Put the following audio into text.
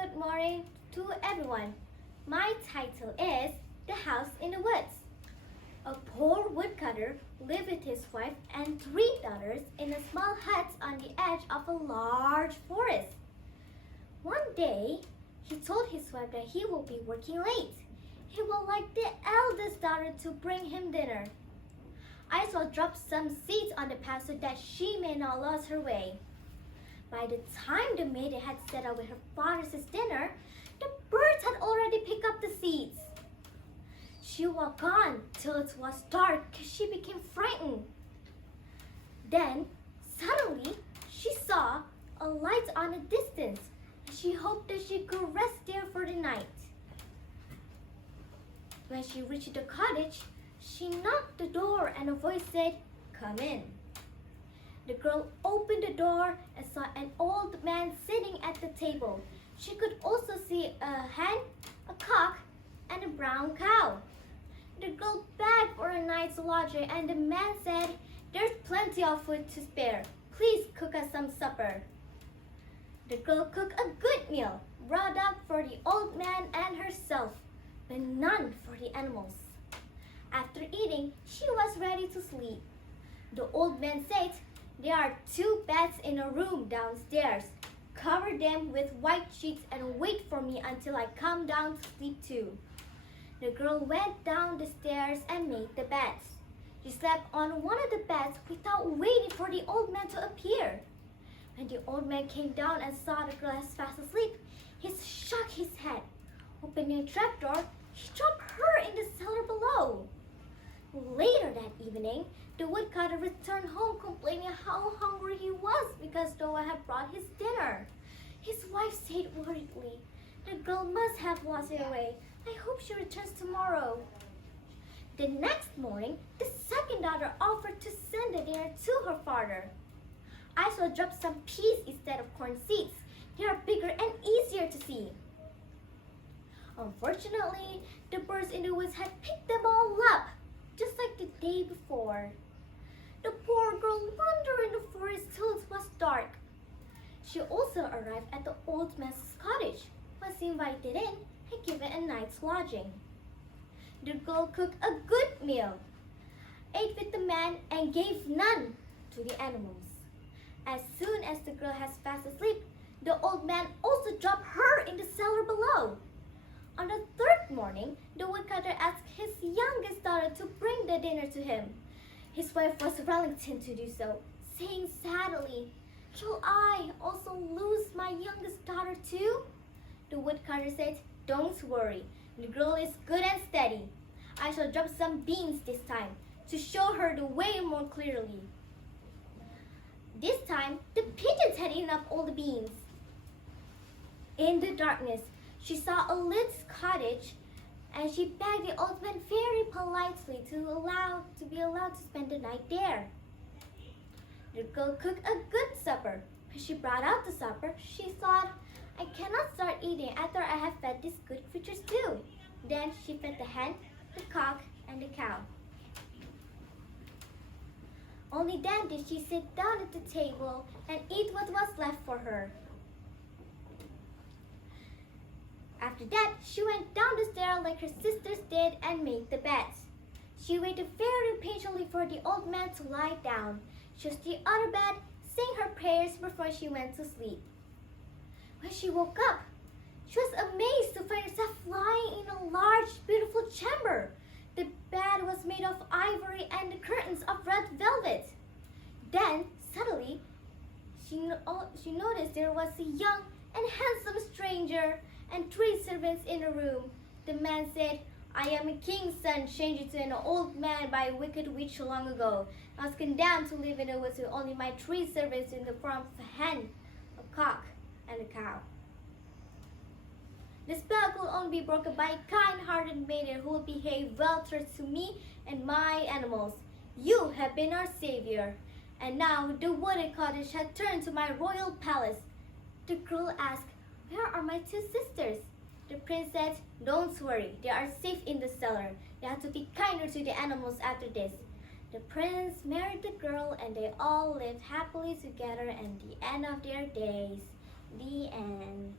good morning to everyone. My title is The House in the Woods. A poor woodcutter lived with his wife and 3 daughters in a small hut on the edge of a large forest. One day, he told his wife that he will be working late. He would like the eldest daughter to bring him dinner. I shall drop some seeds on the path so that she may not lose her way. By the time the maiden had set out with her father's dinner, the birds had already picked up the seeds. She walked on till it was dark because she became frightened. Then, suddenly, she saw a light on a distance, and she hoped that she could rest there for the night. When she reached the cottage, she knocked the door and a voice said, "Come in." The girl opened the door and saw an old man sitting at the table. She could also see a hen, a cock, and a brown cow. The girl begged for a night's lodging and the man said, "There's plenty of food to spare. Please cook us some supper." The girl cooked a good meal, brought up for the old man and herself, but none for the animals. After eating, she was ready to sleep. The old man said, "There are 2 beds in a room downstairs. Cover them with white sheets and wait for me until I come down to sleep too." The girl went down the stairs and made the beds. She slept on one of the beds without waiting for the old man to appear. When the old man came down and saw the girl as fast asleep, he shook his head. Opening a trapdoor, he dropped her in the cellar below. Later that evening, the woodcutter returned home complaining how hungry he was because no one had brought his dinner. His wife said worriedly, "The girl must have lost her way. I hope she returns tomorrow." The next morning, the second daughter offered to send the dinner to her father. "I shall drop some peas instead of corn seeds. They are bigger and easier to see." Unfortunately, the birds in the woods had picked them all up, just like the day before. The poor girl wandered in the forest till it was dark. She also arrived at the old man's cottage, was invited in, and given a night's lodging. The girl cooked a good meal, ate with the man, and gave none to the animals. As soon as the girl was fast asleep, the old man also dropped her in the cellar below. On the 3rd morning, the woodcutter asked his youngest daughter to bring the dinner to him. His wife was reluctant to do so, saying sadly, "Shall I also lose my youngest daughter too?" The woodcutter said, "Don't worry, the girl is good and steady. I shall drop some beans this time to show her the way more clearly." This time, the pigeons had eaten up all the beans. In the darkness, she saw a lit cottage, and she begged the old man very politely to be allowed to spend the night there. The girl cooked a good supper. When she brought out the supper, she thought, "I cannot start eating after I have fed these good creatures too." Then she fed the hen, the cock, and the cow. Only then did she sit down at the table and eat what was left for her. After that, she went down the stairs like her sisters did and made the beds. She waited very patiently for the old man to lie down, chose the other bed, sang her prayers before she went to sleep. When she woke up, she was amazed to find herself lying in a large, beautiful chamber. The bed was made of ivory and the curtains of red velvet. Then, suddenly, she noticed there was a young and handsome stranger and 3 servants in the room. The man said, "I am a king's son, changed into an old man by a wicked witch long ago. I was condemned to live in the woods with only my 3 servants in the form of a hen, a cock, and a cow. The spell could only be broken by a kind-hearted maiden who will behave well to me and my animals. You have been our savior." And now the wooden cottage had turned to my royal palace. The girl asked, "Where are my 2 sisters?" The prince said, "Don't worry, they are safe in the cellar. You have to be kinder to the animals after this." The prince married the girl and they all lived happily together at the end of their days. The end.